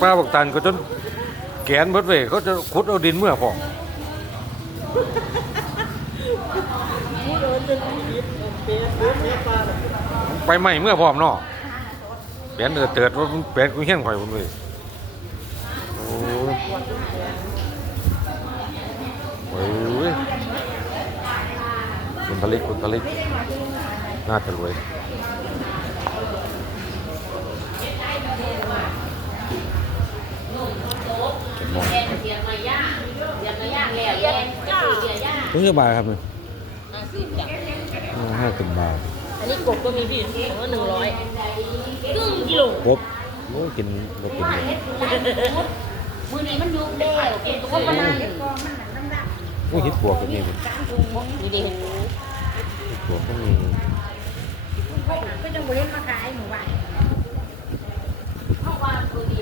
ป้าบอกตันก็จนแขนเบิดเว้ยเขาจะขุดเอาดินเมื่อพร้อม ผู้โดนจนผิดเปียปลา ไปใหม่เมื่อพร้อมเนาะแขนเติร์ดว่าแขนกูเฮี้ยนข่อยพุ่นเว้ยโอ้ยโอ้ยคุณผลิตน่าจะรวยมองเพิ่งจะบาทครับเนี่ย 50จ้ะ 50 บาท อันนี้กบก็มีพี่ของละ100ครึ่งกิโล กบโอ้ยกินบ่กินเลย มือนี้มันยุบแล้วกินก็ไม่ได้ โอ้ยเฮ็ดปวกก็มีเฮ็ด นี่ดิ ปวกก็มี ก็จะบริเวณมาขายหมู่บ้าน ข้าววานตัวเดียว